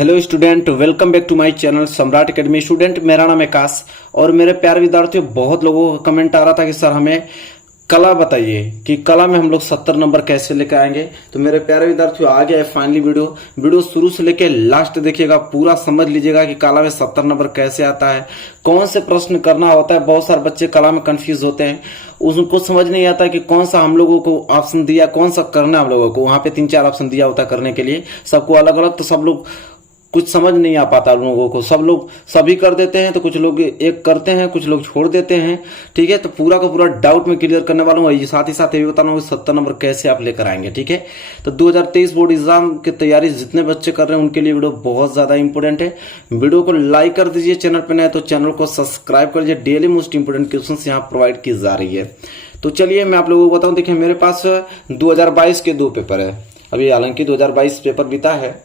Hello student, welcome back to my channel Samrat academy. Student, मेरा नाम है आकाश और मेरे प्यारे विद्यार्थियों, बहुत लोगों का कमेंट आ रहा था कि सर हमें कला बताइए कि कला में हम लोग 70 नंबर कैसे लेकर आएंगे। तो मेरे प्यारे विद्यार्थियों, आ गया है फाइनली वीडियो शुरू से लेकर लास्ट देखिएगा, पूरा समझ लीजिएगा कि कला में 70 नंबर कैसे आता है, कौन से प्रश्न करना होता है। बहुत सारे बच्चे कला में कंफ्यूज होते हैं, उनको समझ नहीं आता कि कौन सा हम लोगों को ऑप्शन दिया, कौन सा करना है हम लोगों को। वहां पे 3-4 ऑप्शन दिया होता है करने के लिए, सबको अलग अलग, तो सब लोग कुछ समझ नहीं आ पाता लोगों को। सब लोग सभी कर देते हैं, तो कुछ लोग एक करते हैं, कुछ लोग छोड़ देते हैं। ठीक है, तो पूरा का पूरा डाउट में क्लियर करने वाला हूँ। साथ ही साथ ये बताना हूँ 70 नंबर कैसे आप लेकर आएंगे। ठीक है, तो 2023 बोर्ड एग्जाम की तैयारी जितने बच्चे कर रहे हैं उनके लिए वीडियो बहुत ज्यादा इंपॉर्टेंट है। वीडियो को लाइक कर दीजिए, चैनल पर नए तो चैनल को सब्सक्राइब कर दीजिए। डेली मोस्ट इंपोर्टेंट क्वेश्चन यहाँ प्रोवाइड की जा रही है। तो चलिए मैं आप लोगों को बताऊं। देखिए, मेरे पास 2022 के 2 पेपर है अभी, हालांकि 2022 पेपर बीता है।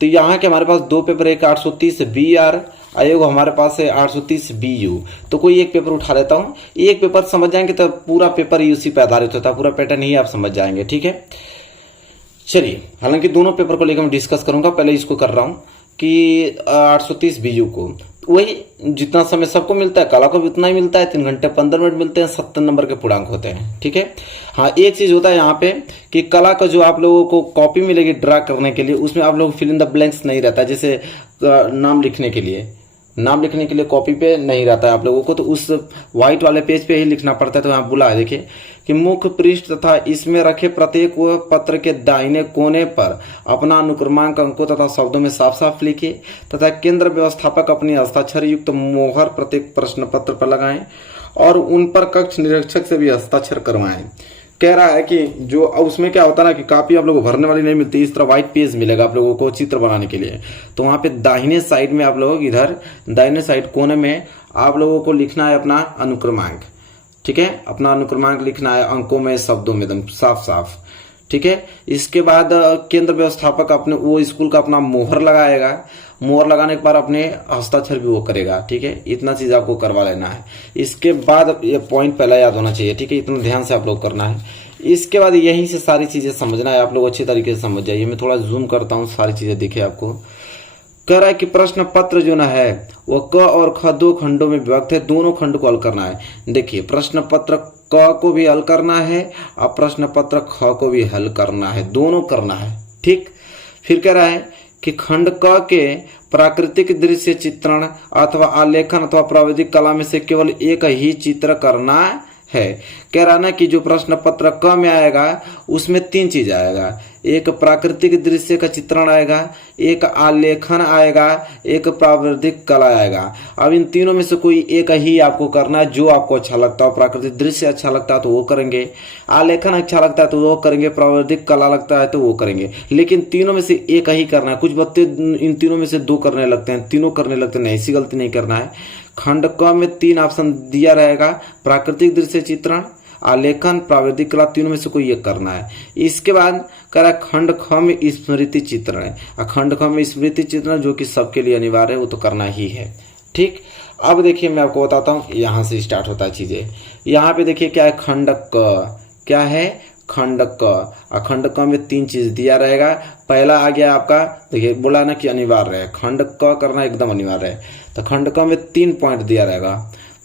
तो यहाँ के हमारे पास 2 पेपर, एक 830 BR आयोग, हमारे पास है 830 BU। तो कोई एक पेपर उठा लेता हूँ, एक पेपर समझ जाएंगे तो पूरा पेपर ही उसी पे आधारित होता है, पूरा पैटर्न ही आप समझ जाएंगे। ठीक है, चलिए, हालांकि दोनों पेपर को लेकर मैं डिस्कस करूंगा। पहले इसको कर रहा हूँ कि 830 BU को वही जितना समय सबको मिलता है, कला को भी उतना ही मिलता है, 3 घंटे 15 मिनट मिलते हैं, 70 नंबर के पूर्णांक होते हैं। ठीक है, हाँ, एक चीज होता है यहाँ पे कि कला का जो आप लोगों को कॉपी मिलेगी ड्रा करने के लिए, उसमें आप लोग फिल इन द ब्लैंक्स नहीं रहता है। जैसे नाम लिखने के लिए कॉपी पे नहीं रहता है आप लोगों को, तो उस व्हाइट वाले पेज पे ही लिखना पड़ता है। तो यहाँ बोला है, देखिए कि मुख्य पृष्ठ तथा इसमें रखे प्रत्येक पत्र के दाहिने कोने पर अपना अनुक्रमांक अंकों तथा शब्दों में साफ साफ लिखिए तथा केंद्र व्यवस्थापक अपनी हस्ताक्षर युक्त मोहर प्रत्येक प्रश्न पत्र पर लगाएं और उन पर कक्ष निरीक्षक से भी हस्ताक्षर करवाएं। कह रहा है कि जो उसमें क्या होता है ना कि कापी आप लोगों को भरने वाली नहीं मिलती, इस तरह व्हाइट पेज मिलेगा आप लोगों को चित्र बनाने के लिए। तो वहां पे दाहिने साइड में आप लोग, इधर दाहिने साइड कोने में आप लोगों को लिखना है अपना अनुक्रमांक। ठीक है, अपना अनुक्रमांक लिखना है अंकों में, शब्दों में, एकदम साफ साफ। ठीक है, इसके बाद केंद्र व्यवस्थापक अपने वो स्कूल का अपना मोहर लगाएगा। मोहर लगाने के बाद अपने हस्ताक्षर भी वो करेगा। ठीक है, इतना चीज आपको करवा लेना है। इसके बाद ये पॉइंट पहला याद होना चाहिए। ठीक है, इतना ध्यान से आप लोग करना है। इसके बाद यहीं से सारी चीजें समझना है, आप लोग अच्छी तरीके से समझ जाइए। मैं थोड़ा जूम करता हूँ, सारी चीजें दिखे आपको। कह रहा है कि प्रश्न पत्र जो ना है वो क और ख 2 खंडों में विभक्त है, दोनों खंड को हल करना है। देखिए, प्रश्न पत्र क को भी हल करना है और प्रश्न पत्र ख को भी हल करना है, दोनों करना है। ठीक, फिर कह रहा है कि खंड क के प्राकृतिक दृश्य चित्रण अथवा आलेखन अथवा प्राविधिक कला में से केवल एक ही चित्र करना है। कह रहा ना कि जो प्रश्न पत्र क में आएगा उसमें 3 चीज आएगा, एक प्राकृतिक दृश्य का चित्रण आएगा, एक आलेखन आएगा, एक प्राविधिक कला आएगा। अब इन तीनों में से कोई एक ही आपको करना है, जो आपको अच्छा लगता हो। प्राकृतिक दृश्य अच्छा लगता है तो वो करेंगे, आलेखन अच्छा लगता है तो वो करेंगे, प्राविधिक कला लगता है तो वो करेंगे। लेकिन तीनों में से एक ही करना है। कुछ बच्चे इन तीनों में से 2 करने लगते हैं, तीनों करने लगते हैं, नहीं, ऐसी गलती नहीं करना है। खंड क में 3 ऑप्शन दिया रहेगा, प्राकृतिक दृश्य चित्रण, आलेखन, प्राविधिक कला, तीनों में से कोई एक करना है। इसके बाद कह रहा है खंड ख में स्मृति चित्रण है। खंड ख में स्मृति चित्रण जो कि सबके लिए अनिवार्य है, वो तो करना ही है। ठीक, अब देखिए मैं आपको बताता हूँ, यहां से स्टार्ट होता है चीजें। यहाँ पे देखिए क्या है, खंड क, क्या है, खंड क। खंड क में 3 चीज दिया रहेगा। पहला आ गया आपका, देखिए बोला ना कि अनिवार्य है, खंड क करना एकदम अनिवार्य है। तो खंड क में 3 पॉइंट दिया रहेगा।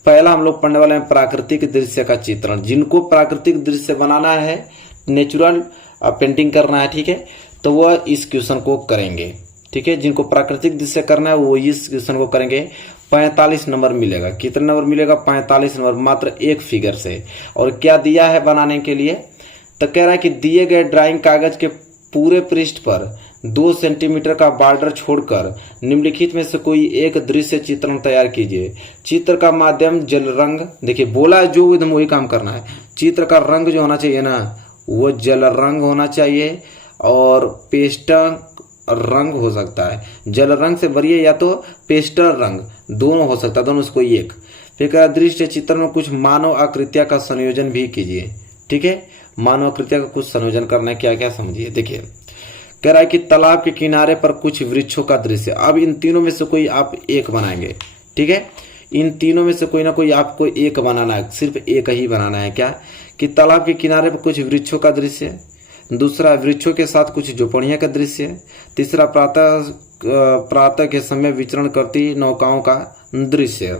पहला हम लोग पढ़ने वाले हैं प्राकृतिक दृश्य का चित्रण। जिनको प्राकृतिक दृश्य बनाना है, नेचुरल पेंटिंग करना है, ठीक है, तो वह इस क्वेश्चन को करेंगे। ठीक है, जिनको प्राकृतिक दृश्य करना है वो इस क्वेश्चन को करेंगे। 45 नंबर मिलेगा। कितने नंबर मिलेगा? 45 नंबर, मात्र एक फिगर से। और क्या दिया है बनाने के लिए? तो कह रहा है कि दिए गए ड्राइंग कागज के पूरे पृष्ठ पर 2 सेंटीमीटर का बॉर्डर छोड़कर निम्नलिखित में से कोई एक दृश्य चित्रण तैयार कीजिए। चित्र का माध्यम जल रंग, देखिए बोला जो एकदम वही काम करना है। चित्र का रंग जो होना चाहिए ना, वो जल रंग होना चाहिए और पेस्टल रंग हो सकता है। जल रंग से बढ़िया या तो पेस्टल रंग, दोनों हो सकता है, दोनों से कोई एक। फिर कह दृश्य चित्र में कुछ मानव आकृतियां का संयोजन भी कीजिए। ठीक है, मानव आकृतियां का कुछ संयोजन करना है, क्या क्या समझिए। देखिए, कह रहा है कि तालाब के किनारे पर कुछ वृक्षों का दृश्य। अब इन तीनों में से कोई आप एक बनाएंगे। ठीक है, इन तीनों में से कोई ना कोई आपको एक बनाना है, सिर्फ एक ही बनाना है। क्या कि तालाब के किनारे पर कुछ वृक्षों का दृश्य, दूसरा वृक्षों के साथ कुछ झोपड़ियां का दृश्य, तीसरा प्रातः प्रातः के समय विचरण करती नौकाओं का दृश्य।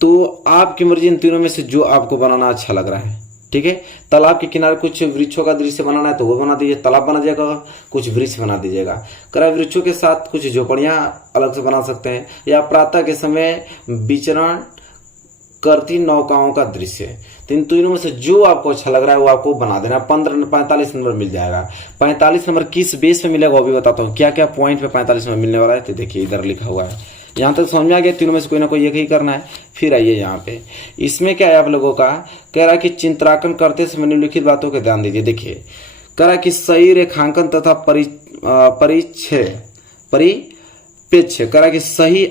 तो आपकी मर्जी, इन तीनों में से जो आपको बनाना अच्छा लग रहा है। ठीक है, तालाब के किनारे कुछ वृक्षों का दृश्य बनाना है तो वो बना दीजिए, तालाब बना दीजिएगा, कुछ वृक्ष बना दीजिएगा। करा वृक्षों के साथ कुछ झोपड़ियां अलग से बना सकते हैं, या प्रातः के समय विचरण करती नौकाओं का दृश्य। तो इन तीनों में से जो आपको अच्छा लग रहा है वो आपको बना देना। 45 नंबर मिल जाएगा। 45 नंबर किस बेस पे मिलेगा वो भी बताता हूँ, क्या क्या पॉइंट पे 45 नंबर मिलने वाला है। तो देखिए इधर लिखा हुआ है, यहाँ तक समझ में आ गया। तीनों में से कोई ना कोई एक ही करना है। फिर आइए यहाँ पे, इसमें क्या है आप लोगों का, कह रहा है कि चित्रांकन करते समय निम्नलिखित बातों के ध्यान दीजिए। देखिए कह रहा है कि सही रेखांकन तथा परिप्रेक्ष्य, कह रहा है कि सही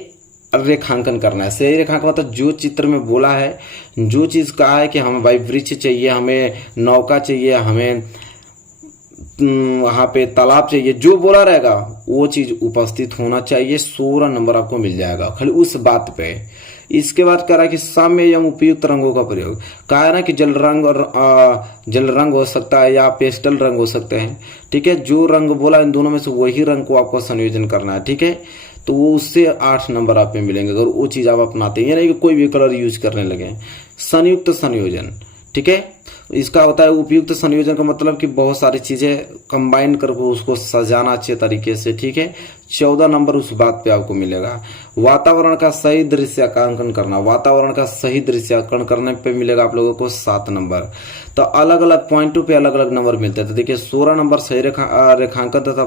रेखांकन करना है। सही रेखांकन मतलब जो चित्र में बोला है, जो चीज कहा है कि हमें भाई वृक्ष चाहिए, हमें नौका चाहिए, हमें वहां पे तालाब चाहिए, जो बोला रहेगा वो चीज उपस्थित होना चाहिए। 16 नंबर आपको मिल जाएगा खाली उस बात पे। इसके बाद कह रहा है कि साम्य एवं उपयुक्त रंगों का प्रयोग। कहा है ना कि जल रंग हो सकता है या पेस्टल रंग हो सकते हैं। ठीक है, जो रंग बोला इन दोनों में से वही रंग को आपको संयोजन करना है। ठीक है, तो वो उससे 8 नंबर आप में मिलेंगे अगर वो चीज आप अपनाते हैं, यानी कि कोई भी कलर यूज करने लगे। संयुक्त संयोजन, ठीक है, इसका होता है उपयुक्त संयोजन का मतलब कि बहुत सारी चीजें कंबाइन करके उसको सजाना अच्छे तरीके से। ठीक है, 14 नंबर उस बात पे आपको मिलेगा। वातावरण का सही दृश्यांकन करना, वातावरण का सही दृश्यांकन करने पे मिलेगा आप लोगों को 7 नंबर। तो अलग अलग पॉइंटों पे अलग अलग नंबर मिलते हैं। तो देखिए 16 नंबर सही रेखांकन तथा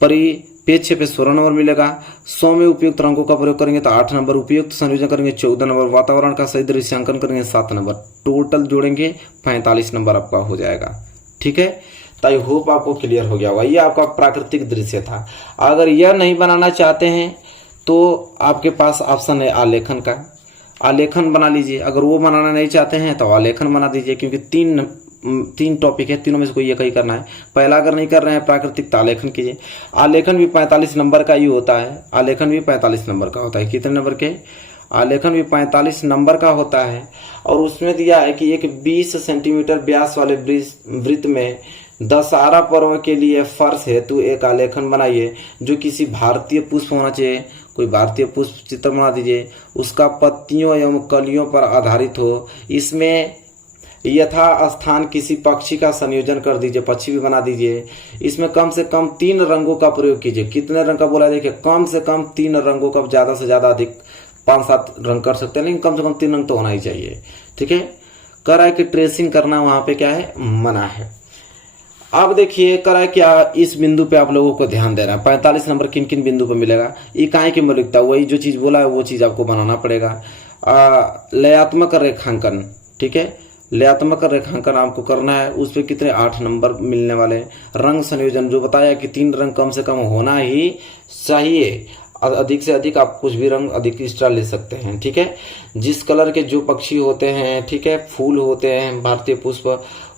परिप्रेक्ष्य पे 16 नंबर मिलेगा। 100 में उपयुक्त रंगों का प्रयोग करेंगे तो 8 नंबर, उपयुक्त संयोजन करेंगे 14 नंबर, वातावरण का सही दृश्यांकन करेंगे 7 नंबर, टोटल जोड़ेंगे 45 नंबर आपका हो जाएगा। ठीक है, तो आई होप आपको क्लियर हो गया होगा। ये आपका प्राकृतिक दृश्य था। अगर यह नहीं बनाना चाहते हैं तो आपके पास ऑप्शन है आलेखन का, आलेखन बना लीजिए। अगर वो बनाना नहीं चाहते हैं तो आलेखन बना दीजिए, क्योंकि तीन टॉपिक है, तीनों में से कोई एक ही करना है। पहला अगर नहीं कर रहे हैं प्राकृतिक तो आलेखन कीजिए। आलेखन भी 45 नंबर का ही होता है। आलेखन भी 45 नंबर का होता है। कितने नंबर के? आलेखन भी 45 नंबर का होता है। और उसमें दिया है कि एक 20 सेंटीमीटर व्यास वाले वृत्त में दशहरा पर्व के लिए फर्श हेतु एक आलेखन बनाइए जो किसी भारतीय पुष्प होना चाहिए। कोई भारतीय पुष्प चित्र बना दीजिए, उसका पत्तियों एवं कलियों पर आधारित हो। इसमें यथा स्थान किसी पक्षी का संयोजन कर दीजिए, पक्षी भी बना दीजिए। इसमें कम से कम 3 रंगों का प्रयोग कीजिए। कितने रंग का बोला है? देखिए कम से कम 3 रंगों का, ज्यादा से ज्यादा अधिक 5-7 रंग कर सकते हैं, लेकिन कम से कम 3 रंग तो होना ही चाहिए। ठीक है, कह रहा है कि ट्रेसिंग करना वहां पे क्या है, मना है। अब देखिए कह रहा है क्या, इस बिंदु पे आप लोगों को ध्यान देना है। 45 नंबर किन किन बिंदु पे मिलेगा? इकाई की मौलिकता, वही जो चीज बोला है वो चीज आपको बनाना पड़ेगा। लयात्मक रेखांकन, ठीक है, लयात्मक रेखांकन आपको करना है। उस पर कितने? 8 नंबर मिलने वाले। रंग संयोजन, जो बताया कि 3 रंग कम से कम होना ही चाहिए। अधिक से अधिक आप कुछ भी रंग अधिक एक्स्ट्रा ले सकते हैं। ठीक है, जिस कलर के जो पक्षी होते हैं, ठीक है, फूल होते हैं, भारतीय पुष्प,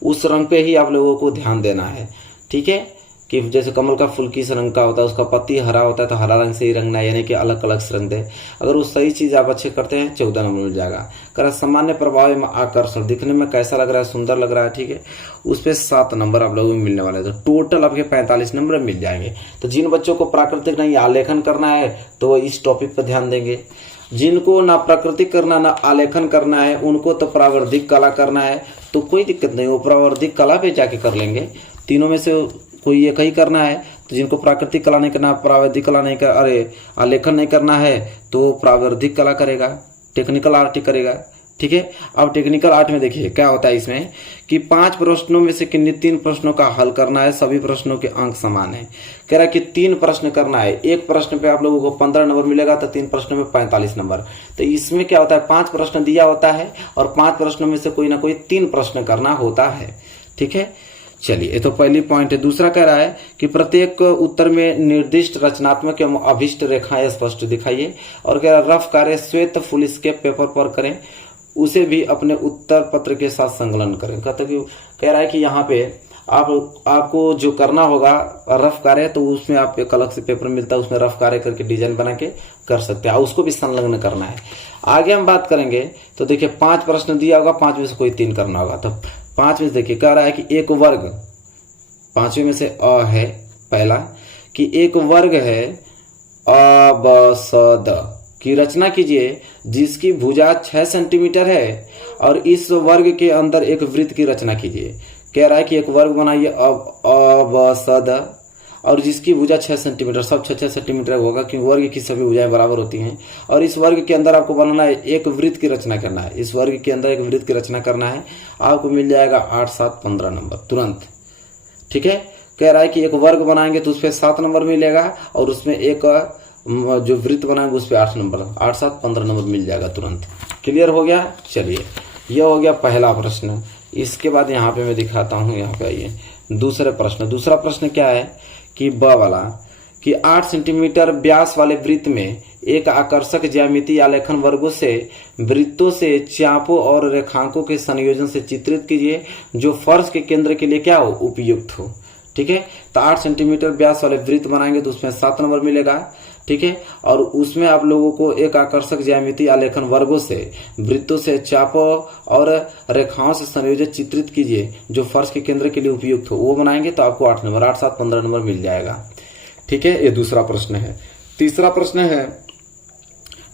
उस रंग पे ही आप लोगों को ध्यान देना है। ठीक है, कि जैसे कमल का फूल किस रंग का होता है, उसका पत्ती हरा होता है तो हरा रंग से ही रंगना है, यानी कि अलग अलग से रंग दे। अगर वो सही चीज आप अच्छे करते हैं 14 नंबर मिल जाएगा। करा सामान्य प्रभाव में आकर्षण, दिखने में कैसा लग रहा है, सुंदर लग रहा है, ठीक है, उस पर 7 नंबर आप लोगों को मिलने वाले हैं। तो टोटल आपके 45 नंबर मिल जाएंगे। तो जिन बच्चों को प्राकृतिक नहीं आलेखन करना है तो वो इस टॉपिक पर ध्यान देंगे। जिनको ना प्राकृतिक करना ना आलेखन करना है, उनको तो प्रावर्धिक कला करना है, तो कोई दिक्कत नहीं, वो प्रावर्धिक कला पे जाके कर लेंगे। तीनों में से कोई एक ही करना है। तो जिनको प्राकृतिक कला नहीं करना, प्रावैधिक कला नहीं कर, आलेखन नहीं करना है तो प्रावैधिक कला करेगा, टेक्निकल आर्ट करेगा। ठीक है, अब टेक्निकल आर्ट में देखिए क्या होता है इसमें कि 5 प्रश्नों में से किन्हीं 3 प्रश्नों का हल करना है। सभी प्रश्नों के अंक समान है। कह रहा है कि 3 प्रश्न करना है। एक प्रश्न पे आप लोगों को 15 नंबर मिलेगा, तो 3 प्रश्नों में 45 नंबर। तो इसमें क्या होता है, 5 प्रश्न दिया होता है और 5 प्रश्नों में से कोई ना कोई 3 प्रश्न करना होता है। ठीक है, चलिए, ये तो पहली पॉइंट है। दूसरा कह रहा है कि प्रत्येक उत्तर में निर्दिष्ट रचनात्मक एवं अभिष्ट रेखाएं स्पष्ट दिखाइए। और कह रहा है रफ कार्य श्वेत फुल स्केप पेपर पर करें, उसे भी अपने उत्तर पत्र के साथ संकलन करें। कह रहा है कि यहाँ पे आपको जो करना होगा रफ कार्य, तो उसमें आप एक अलग से पेपर मिलता है, उसमें रफ कार्य करके डिजाइन बना के कर सकते हैं, उसको भी संलग्न करना है। आगे हम बात करेंगे तो देखिए 5 प्रश्न दिया होगा, 5 में से कोई 3 करना होगा। तो 5 में से देखिए कह रहा है कि एक वर्ग, 5वें में से अ है पहला, कि एक वर्ग है अबसद की रचना कीजिए जिसकी भुजा 6 सेंटीमीटर है और इस वर्ग के अंदर एक वृत्त की रचना कीजिए। कह रहा है कि एक वर्ग बनाइए अबसद और जिसकी भुजा 6 सेंटीमीटर, सब 6 सेंटीमीटर होगा क्योंकि वर्ग की सभी भुजाएं बराबर होती हैं। और इस वर्ग के अंदर आपको बनाना है एक वृत्त की रचना करना है, इस वर्ग के अंदर एक वृत्त की रचना करना है। आपको मिल जाएगा 8, 7, 15 नंबर तुरंत। ठीक है, कह रहा है कि एक वर्ग बनाएंगे तो उस पर 7 नंबर मिलेगा और उसमें एक जो वृत्त बनाएंगे उस पर 8 नंबर, 8, 7, 15 नंबर मिल जाएगा तुरंत। क्लियर हो गया। चलिए, यह हो गया पहला प्रश्न। इसके बाद यहाँ पे मैं दिखाता हूँ, यहाँ पे आइए दूसरे प्रश्न। दूसरा प्रश्न क्या है कि ब वाला कि 8 सेंटीमीटर व्यास वाले वृत्त में एक आकर्षक ज्यामिति आलेखन वर्गों से वृत्तों से चापों और रेखांकों के संयोजन से चित्रित कीजिए जो फर्श के केंद्र के लिए क्या हो, उपयुक्त हो। ठीक है, तो 8 सेंटीमीटर व्यास वाले वृत्त बनाएंगे तो उसमें 7 नंबर मिलेगा। ठीक है, और उसमें आप लोगों को एक आकर्षक ज्यामिति आलेखन वर्गों से वृत्तों से चापों और रेखाओं से संयोजित चित्रित कीजिए जो फर्श के केंद्र के लिए उपयुक्त हो, वो बनाएंगे तो आपको 8 नंबर, 8, 7, 15 नंबर मिल जाएगा। ठीक है, ये दूसरा प्रश्न है। तीसरा प्रश्न है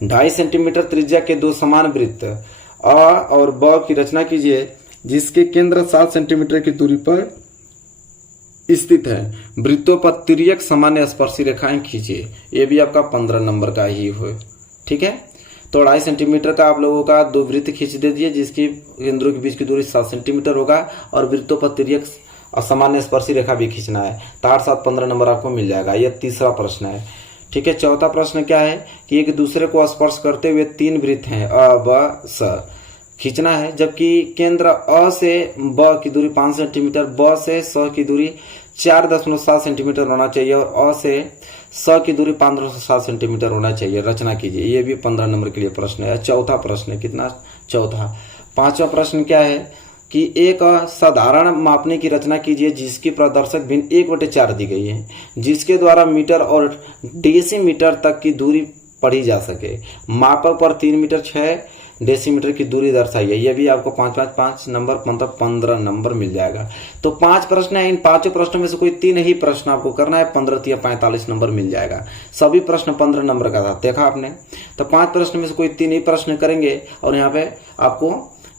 2.5 सेंटीमीटर त्रिज्या के 2 समान वृत्त अ और ब की रचना कीजिए जिसके केंद्र 7 सेंटीमीटर की दूरी पर स्थित है। वृत्तों पर तिर्यक सामान्य स्पर्शी रेखाएं खींचिए। ये भी आपका 15 नंबर का ही हो। ठीक है, तो 2.5 सेंटीमीटर का आप लोगों का 2 वृत्त खींच दे दिए जिसकी केंद्रों के बीच की दूरी 7 सेंटीमीटर होगा और वृत्तों पर तिर्यक सामान्य स्पर्शी रेखा भी खींचना है तो 8, 7, 15 नंबर आपको मिल जाएगा। यह तीसरा प्रश्न है। ठीक है, चौथा प्रश्न क्या है कि एक दूसरे को स्पर्श करते हुए 3 वृत्त हैं अ ब स खींचना है जबकि केंद्र अ से ब की दूरी 5 सेंटीमीटर, ब से स की दूरी 4.7 सेंटीमीटर होना चाहिए और अ से स की दूरी 5.7 सेंटीमीटर होना चाहिए। रचना कीजिए। ये भी 15 नंबर के लिए प्रश्न है। चौथा प्रश्न है, कितना, चौथा। पांचवा प्रश्न क्या है कि एक साधारण मापने की रचना कीजिए जिसकी प्रदर्शक भिन्न 1/4 दी गई है जिसके द्वारा मीटर और डेसीमीटर तक की दूरी पढ़ी जा सके। मापक पर 3 मीटर 6 डेसीमीटर की दूरी दर्शाइए। यह भी आपको 5 नंबर, मतलब 15 नंबर मिल जाएगा। तो 5 प्रश्न है, इन 5 प्रश्नों में से कोई 3 ही प्रश्न आपको करना है, 15 या 45 नंबर मिल जाएगा। सभी प्रश्न 15 नंबर का था, देखा आपने। तो 5 प्रश्न में से कोई 3 ही प्रश्न करेंगे और यहाँ पे आपको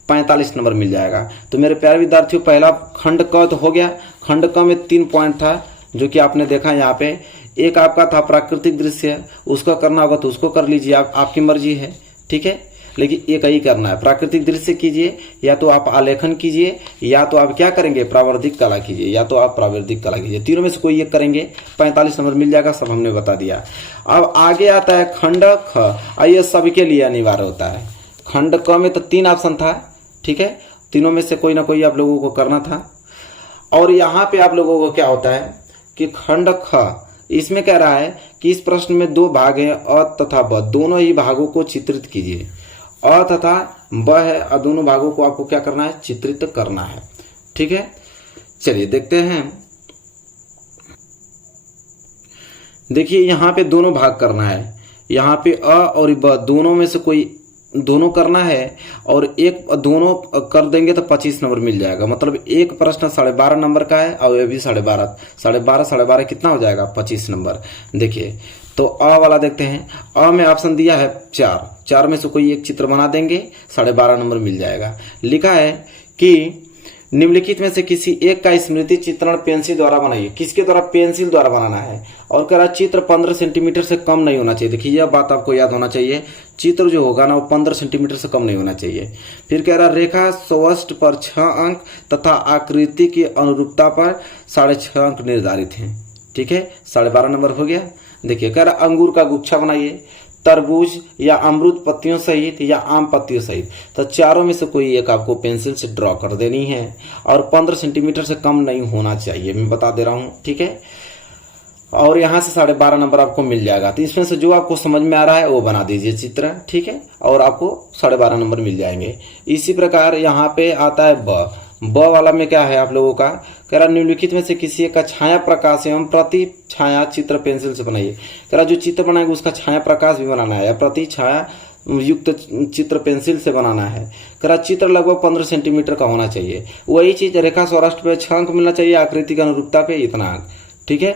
45 नंबर मिल जाएगा। तो मेरे प्यारे विद्यार्थियों, पहला खंड क तो हो गया। खंड क में 3 पॉइंट था जो कि आपने देखा यहाँ पे। एक आपका था प्राकृतिक दृश्य, उसको करना होगा तो उसको कर लीजिए, आपकी मर्जी है। ठीक है, लेकिन एक ही करना है। प्राकृतिक दृश्य कीजिए या तो आप आलेखन कीजिए या तो आप क्या करेंगे, प्रावर्धिक कला कीजिए या तो आप प्रावर्धिक कला कीजिए। तीनों में से कोई एक करेंगे, 45 नंबर मिल जाएगा। सब हमने बता दिया। अब आगे आता है खंड ख। ये सबके लिए अनिवार्य होता है। खंड क में तो 3 ऑप्शन था। ठीक है, तीनों में से कोई ना कोई आप लोगों को करना था। और यहाँ पे आप लोगों को क्या होता है कि खंड ख, इसमें कह रहा है कि इस प्रश्न में 2 भाग हैं अ तथा ब, दोनों ही भागों को चित्रित कीजिए। अ तथा ब है और दोनों भागों को आपको क्या करना है, चित्रित करना है। ठीक है, चलिए देखते हैं। देखिए यहाँ पे दोनों भाग करना है। यहाँ पे अ और ब दोनों में से कोई दोनों करना है और एक दोनों कर देंगे तो 25 नंबर मिल जाएगा। मतलब एक प्रश्न 12.5 नंबर का है और ये भी 12.5 कितना हो जाएगा, 25 नंबर। देखिए तो अ वाला देखते हैं। अ में ऑप्शन दिया है 4 में से कोई एक चित्र बना देंगे, 12.5 नंबर मिल जाएगा। लिखा है कि निम्नलिखित में से किसी एक का स्मृति चित्रण पेंसिल द्वारा बनाइए। किसके द्वारा, पेंसिल द्वारा बनाना है। और कह रहा चित्र 15 सेंटीमीटर से कम नहीं होना चाहिए। देखिए यह बात आपको याद होना चाहिए, चित्र जो होगा ना वो 15 सेंटीमीटर से कम नहीं होना चाहिए। फिर कह रहा रेखा सौष्ठ पर 6 अंक तथा आकृति की अनुरूपता पर 6.5 अंक निर्धारित हैं। ठीक है, 12.5 नंबर हो गया। देखिए कह रहा अंगूर का गुच्छा बनाइए, तरबूज या अमरूद पत्तियों सहित या आम पत्तियों सहित। तो चारों में से कोई एक आपको पेंसिल से ड्रॉ कर देनी है और 15 सेंटीमीटर से कम नहीं होना चाहिए, मैं बता दे रहा हूं। ठीक है, और यहाँ से 12.5 नंबर आपको मिल जाएगा। तो इसमें से जो आपको समझ में आ रहा है वो बना दीजिए चित्र। ठीक है, और आपको 12.5 नंबर मिल जाएंगे। इसी प्रकार यहाँ पे आता है ब वाला में क्या है आप लोगों का, कह रहा निम्नलिखित में से किसी एक का छाया प्रकाश एवं प्रति छाया चित्र पेंसिल से बनाइए। कह रहा जो चित्र बनाएंगे उसका छाया प्रकाश भी बनाना है या प्रति छाया युक्त चित्र पेंसिल से बनाना है। कह रहा चित्र लगभग 15 सेंटीमीटर का होना चाहिए। वही चीज रेखा सौराष्ट्र पे 6 अंक मिलना चाहिए, आकृति की अनुरूपता पे इतना अंक। ठीक है,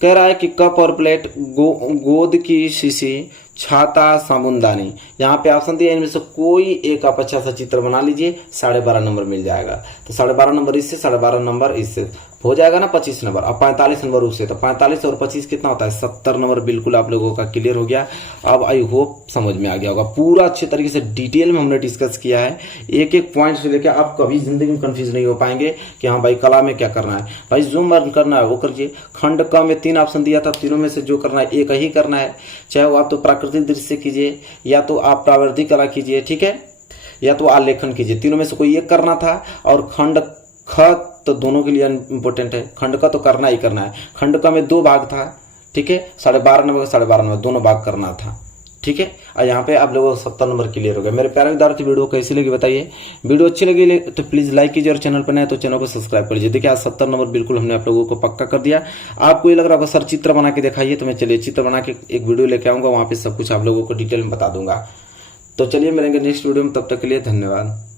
कह रहा है कि कप और प्लेट, गोद की शीशी, छाता, साबुनदानी। यहाँ पे ऑप्शन दिया, इनमें से कोई एक आप अच्छा सा चित्र बना लीजिए, 12.5 नंबर मिल जाएगा। तो 12.5 नंबर इससे, 12.5 नंबर इससे हो जाएगा ना 25 नंबर। अब 45 नंबर उससे, तो 45 और 25 कितना होता है 70 नंबर। बिल्कुल आप लोगों का क्लियर हो गया। अब आई होप समझ में आ गया होगा। पूरा अच्छे तरीके से डिटेल में हमने डिस्कस किया है, एक एक पॉइंट से लेकर। आप कभी जिंदगी में कंफ्यूज नहीं हो पाएंगे कि हाँ भाई कला में क्या करना है। भाई जो मन करना है वो करिए। खंड क में 3 ऑप्शन दिया था, तीनों में से जो करना है एक ही करना है। चाहे वो आप तो प्राकृतिक दृश्य कीजिए, या तो आप प्रावृतिक कला कीजिए, ठीक है, या तो आलेखन कीजिए। तीनों में से कोई एक करना था। और खंड ख तो दोनों के लिए इंपॉर्टेंट है। खंड का तो करना ही करना है। खंड का में 2 भाग था, ठीक है, 12.5 नंबर 12.5 नंबर दोनों भाग करना था, ठीक है। और यहाँ पे आप लोगों को 70 नंबर क्लियर हो गया। मेरे प्यारे विद्यार्थी, वीडियो कैसी लगी बताइए। वीडियो अच्छी लगी तो प्लीज लाइक कीजिए, और चैनल पर नए तो चैनल को सब्सक्राइब कर लीजिए। देखिए आज 70 नंबर बिल्कुल हमने आप लोगों को पक्का कर दिया। आपको ये लग रहा होगा सर चित्र बना के दिखाइए, तो मैं चलिए चित्र बना के एक वीडियो लेके आऊंगा, वहां पे सब कुछ आप लोगों को डिटेल में बता दूंगा। तो चलिए मिलेंगे नेक्स्ट वीडियो में, तब तक के लिए धन्यवाद।